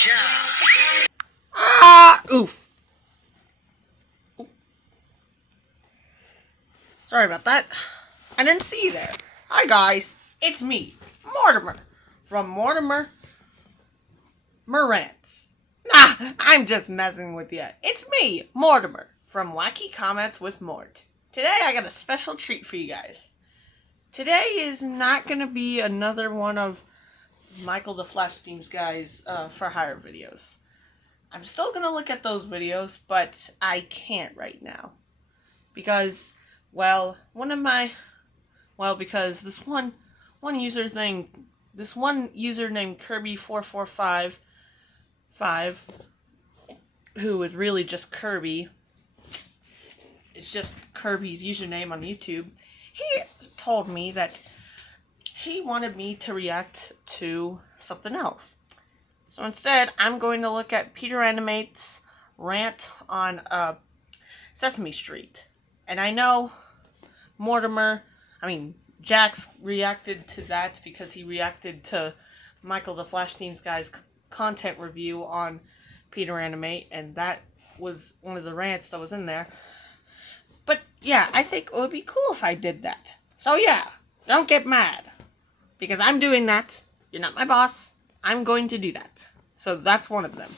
job. Ah! Oof. Oof. Sorry about that. I didn't see you there. Hi guys, it's me, Mortimer, from Mortimer Morants. Nah, I'm just messing with you. It's me, Mortimer, from Wacky Comments with Mort. Today I got a special treat for you guys. Today is not going to be another one of Michael the Flash Themes guys for hire videos. I'm still going to look at those videos, but I can't right now. Because, well, because this one user named Kirby4455, who is really just Kirby, it's just Kirby's username on YouTube, he told me that he wanted me to react to something else. So instead, I'm going to look at Peter Animate's rant on Sesame Street. And I know Jax reacted to that because he reacted to Michael the Flash Themes guy's content review on Peter Animate, and that was one of the rants that was in there. But yeah, I think it would be cool if I did that. So yeah, don't get mad, because I'm doing that. You're not my boss. I'm going to do that. So that's one of them.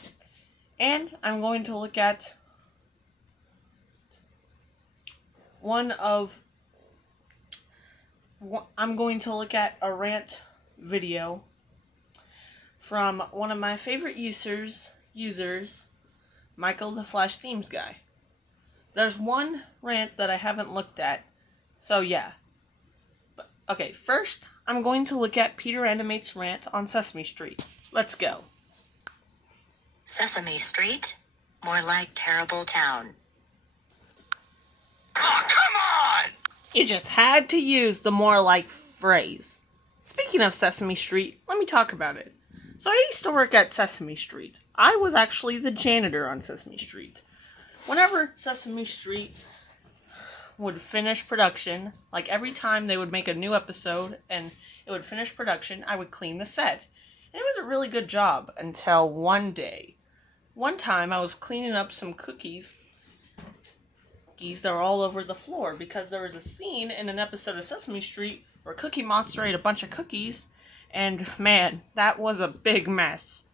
And I'm going to look at a rant video from one of my favorite users, Michael the Flash Themes guy. There's one rant that I haven't looked at, so yeah. But, okay, first, I'm going to look at Peter Animate's rant on Sesame Street. Let's go. Sesame Street? More like Terrible Town. Oh, come on! You just had to use the more like phrase. Speaking of Sesame Street, let me talk about it. So I used to work at Sesame Street. I was actually the janitor on Sesame Street. Whenever Sesame Street would finish production, like every time they would make a new episode and it would finish production, I would clean the set. And it was a really good job until one day. One time I was cleaning up some cookies that were all over the floor because there was a scene in an episode of Sesame Street where Cookie Monster ate a bunch of cookies, and man, that was a big mess.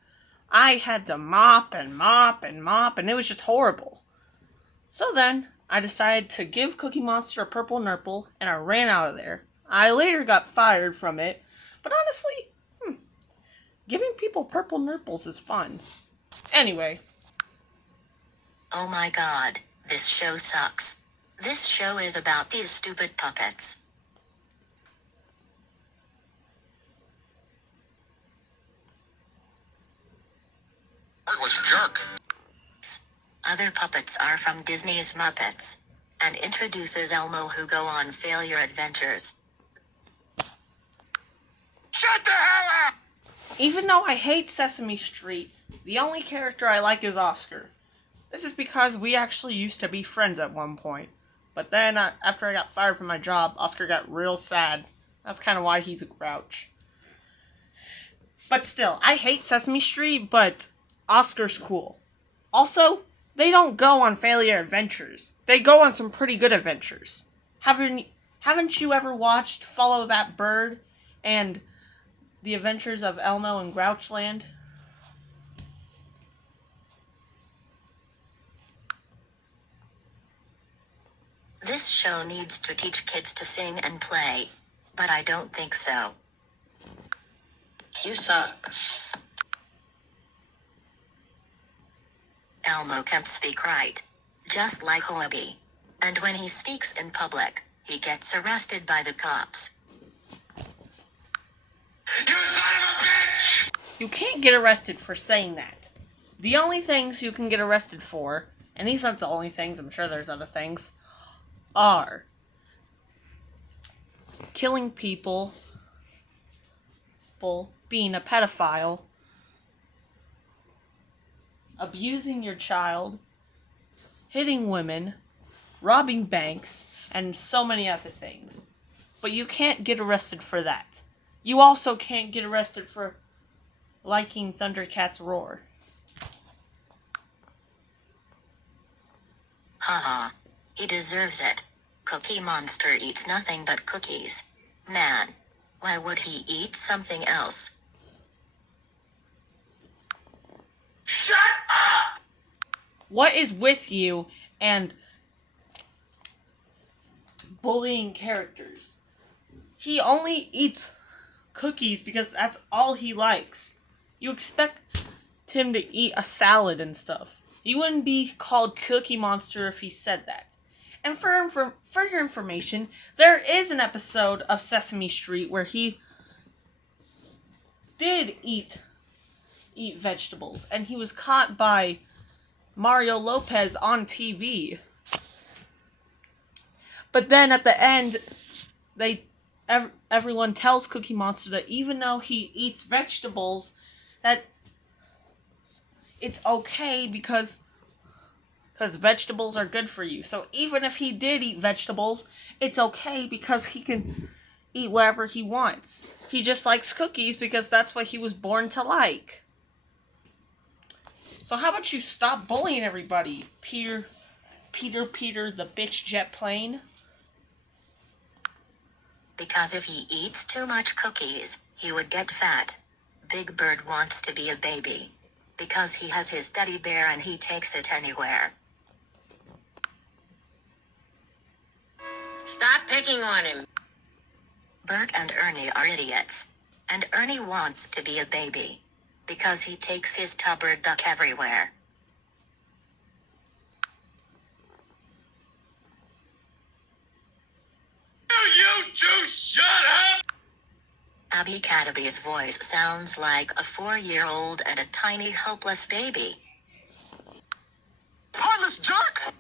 I had to mop, and it was just horrible. So then, I decided to give Cookie Monster a purple nurple, and I ran out of there. I later got fired from it, but honestly, giving people purple nurples is fun. Anyway. Oh my god, this show sucks. This show is about these stupid puppets. Heartless jerk. Other puppets are from Disney's Muppets, and introduces Elmo, who go on failure adventures. Shut the hell up! Even though I hate Sesame Street, the only character I like is Oscar. This is because we actually used to be friends at one point. But then, after I got fired from my job, Oscar got real sad. That's kind of why he's a grouch. But still, I hate Sesame Street, but Oscar's cool. Also, they don't go on failure adventures. They go on some pretty good adventures. Haven't you ever watched Follow That Bird and The Adventures of Elmo in Grouchland? This show needs to teach kids to sing and play, but I don't think so. You suck. Elmo can't speak right, just like Hobie. And when he speaks in public, he gets arrested by the cops. You son of a bitch! You can't get arrested for saying that. The only things you can get arrested for, and these aren't the only things, I'm sure there's other things, are killing people, being a pedophile, abusing your child, hitting women, robbing banks, and so many other things. But you can't get arrested for that. You also can't get arrested for liking Thundercats Roar. He deserves it. Cookie Monster eats nothing but cookies. Man, why would he eat something else? Shut up! What is with you and bullying characters? He only eats cookies because that's all he likes. You expect him to eat a salad and stuff. He wouldn't be called Cookie Monster if he said that. And for your information, there is an episode of Sesame Street where he did eat vegetables, and he was caught by Mario Lopez on TV. But then at the end, everyone tells Cookie Monster that even though he eats vegetables, that it's okay because vegetables are good for you. So even if he did eat vegetables, it's okay because he can eat whatever he wants. He just likes cookies because that's what he was born to like. So how about you stop bullying everybody, Peter the bitch jet plane? Because if he eats too much cookies, he would get fat. Big Bird wants to be a baby. Because he has his teddy bear and he takes it anywhere. Stop picking on him. Bert and Ernie are idiots. And Ernie wants to be a baby. Because he takes his tubber duck everywhere. You two shut up! Abby Cadaby's voice sounds like a 4-year-old and a tiny helpless baby. Heartless jerk!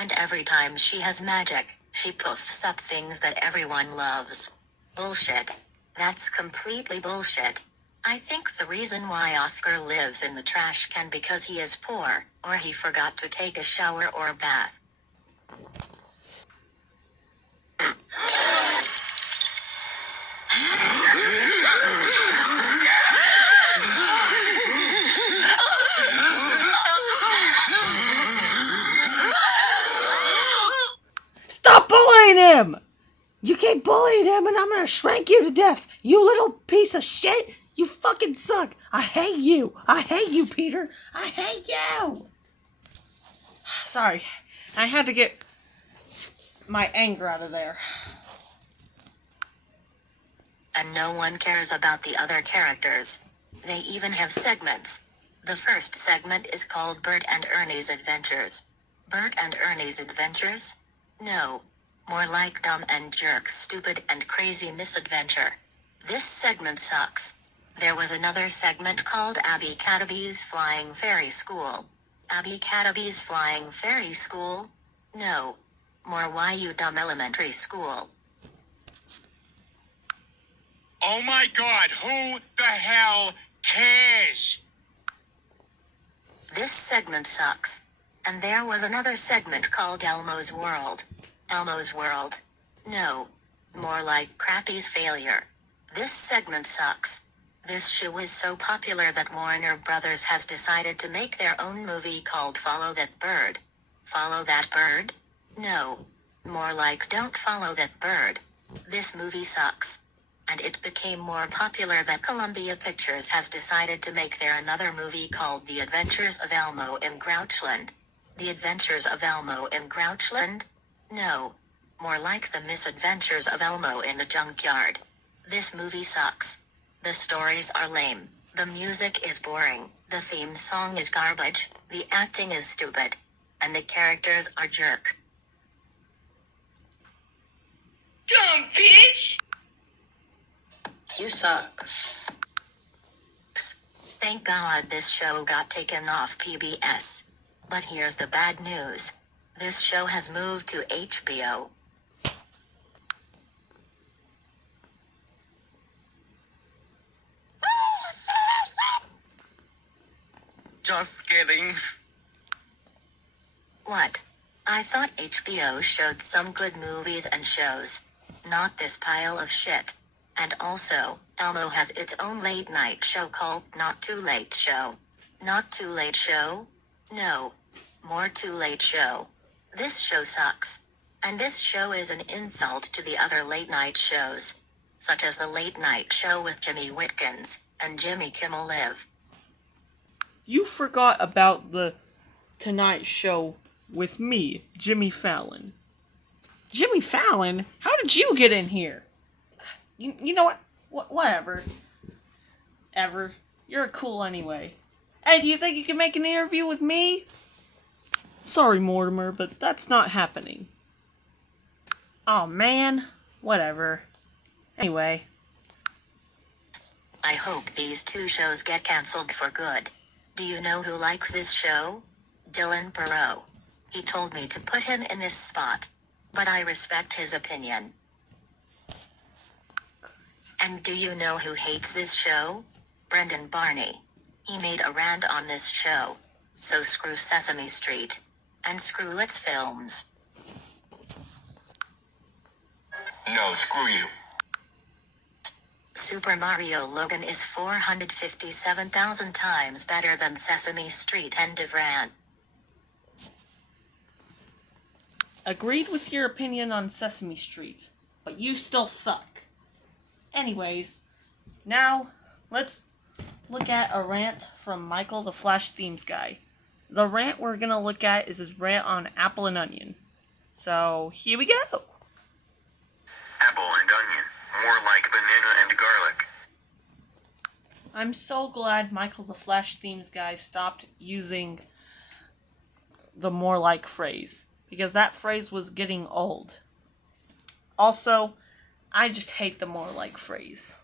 And every time she has magic, she puffs up things that everyone loves. Bullshit. That's completely bullshit. I think the reason why Oscar lives in the trash can because he is poor, or he forgot to take a shower or a bath. Stop bullying him! You keep bullying him and I'm gonna shrink you to death! You little piece of shit! You fucking suck! I hate you! I hate you, Peter! I hate you! Sorry, I had to get my anger out of there. And no one cares about the other characters. They even have segments. The first segment is called Bert and Ernie's Adventures. Bert and Ernie's Adventures? No. More like Dumb and Jerk's Stupid and Crazy Misadventure. This segment sucks. There was another segment called Abby Cadaby's Flying Fairy School. Abby Cadaby's Flying Fairy School? No. More Why You Dumb Elementary School. Oh my god, who the hell cares? This segment sucks. And there was another segment called Elmo's World. Elmo's World? No. More like Crappy's Failure. This segment sucks. This show is so popular that Warner Brothers has decided to make their own movie called Follow That Bird. Follow That Bird? No. More like Don't Follow That Bird. This movie sucks. And it became more popular that Columbia Pictures has decided to make their another movie called The Adventures of Elmo in Grouchland. The Adventures of Elmo in Grouchland? No. More like The Misadventures of Elmo in the Junkyard. This movie sucks. The stories are lame. The music is boring. The theme song is garbage. The acting is stupid. And the characters are jerks. Dumb bitch! You suck. Thank God this show got taken off PBS. But here's the bad news. This show has moved to HBO. Just kidding. What? I thought HBO showed some good movies and shows. Not this pile of shit. And also, Elmo has its own late night show called Not Too Late Show. Not Too Late Show? No. More Too Late Show. This show sucks. And this show is an insult to the other late night shows, such as The Late Night Show with Jimmy Whitkins and Jimmy Kimmel Live. You forgot about the Tonight Show with me, Jimmy Fallon. Jimmy Fallon? How did you get in here? You know what? Whatever. Ever. You're cool anyway. Hey, do you think you can make an interview with me? Sorry, Mortimer, but that's not happening. Oh man. Whatever. Anyway. I hope these two shows get cancelled for good. Do you know who likes this show? Dylan Perot. He told me to put him in this spot. But I respect his opinion. And do you know who hates this show? Brendan Barney. He made a rant on this show. So screw Sesame Street. And screw its films. No, screw you. Super Mario Logan is 457,000 times better than Sesame Street. End of rant. Agreed with your opinion on Sesame Street, but you still suck. Anyways, now let's look at a rant from Michael the Flash Themes guy. The rant we're gonna look at is his rant on Apple and Onion. So here we go. Apple and onion, more like banana and garlic. I'm so glad Michael the Flash Themes guy stopped using the more like phrase, because that phrase was getting old. Also, I just hate the more like phrase.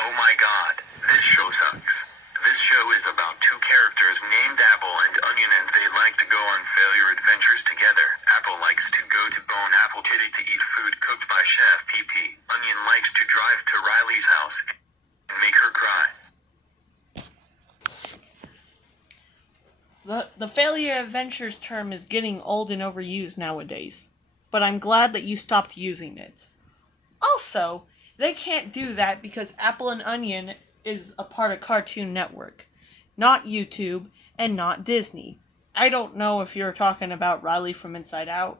Oh my god, this show sucks. This show is about two characters named Apple and Onion, and they like to go on failure adventures together. Apple likes to go to Bone Apple Titty to eat food cooked by Chef PP. Onion likes to drive to Riley's house and make her cry. The failure adventures term is getting old and overused nowadays, but I'm glad that you stopped using it. Also, they can't do that because Apple and Onion is a part of Cartoon Network, not YouTube and not Disney. I don't know if you're talking about Riley from Inside Out.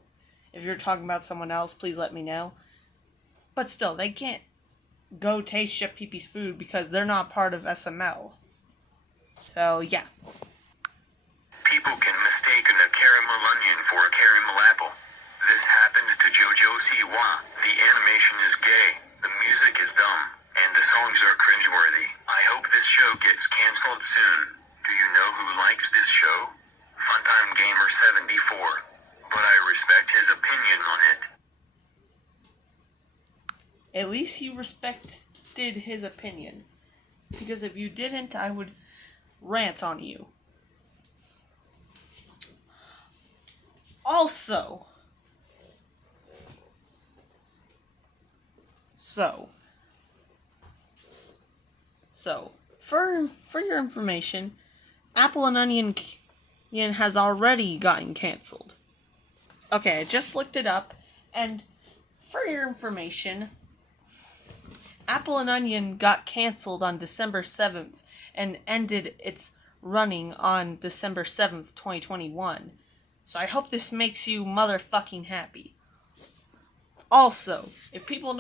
If you're talking about someone else, please let me know. But still, they can't go taste Chef Pee-Pee's food because they're not part of SML. So, yeah. People can mistake a caramel onion for a caramel apple. This happens to JoJo Siwa. The animation is gay, the music is dumb, and the songs are cringeworthy. I hope this show gets cancelled soon. Do you know who likes this show? Funtime Gamer 74. But I respect his opinion on it. At least you respected his opinion. Because if you didn't, I would rant on you. Also, for your information, Apple and Onion has already gotten canceled. Okay, I just looked it up, and for your information, Apple and Onion got canceled on December 7th and ended its running on December 7th, 2021. So I hope this makes you motherfucking happy. Also, if people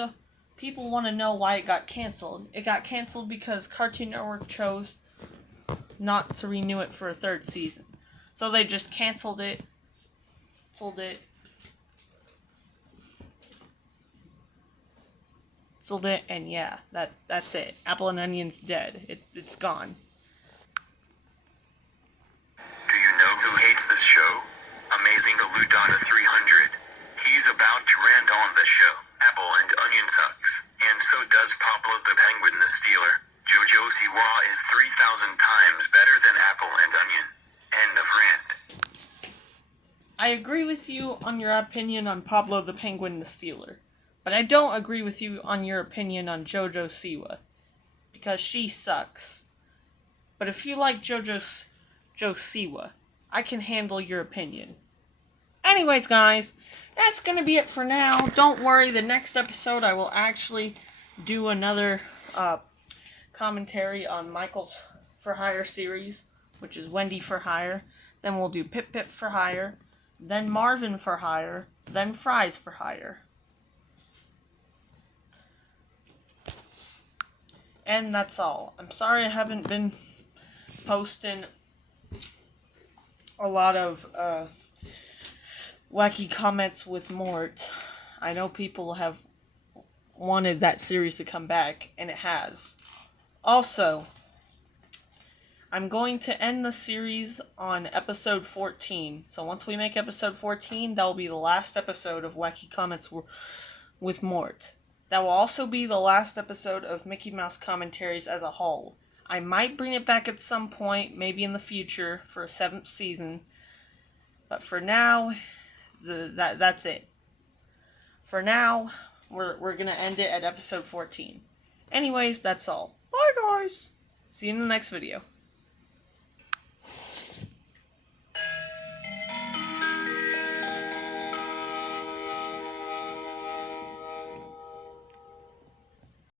want to know why it got canceled because Cartoon Network chose not to renew it for a third season. So they just canceled it, and yeah, that's it. Apple and Onion's dead. It's gone. Do you know who hates this show? Amazing Aludana 300. He's about to rant on the show. Apple and Onion sucks. And so does Pablo the Penguin the Stealer. JoJo Siwa is 3,000 times better than Apple and Onion. End of rant. I agree with you on your opinion on Pablo the Penguin the Stealer, but I don't agree with you on your opinion on JoJo Siwa, because she sucks. But if you like JoJo Siwa, I can handle your opinion. Anyways, guys, that's going to be it for now. Don't worry, the next episode I will actually do another commentary on Michael's For Hire series, which is Wendy for Hire. then we'll do Pip Pip for hire, then Marvin for hire, then Fries for hire. And that's all. I'm sorry I haven't been posting a lot of wacky comments with Mort. I know people have wanted that series to come back, and it has. Also, I'm going to end the series on episode 14. So once we make episode 14, that will be the last episode of Wacky Comments with Mort. That will also be the last episode of Mickey Mouse Commentaries as a whole. I might bring it back at some point, maybe in the future, for a 7th season. But for now, that's it. For now, we're going to end it at episode 14. Anyways, that's all. Bye, guys! See you in the next video.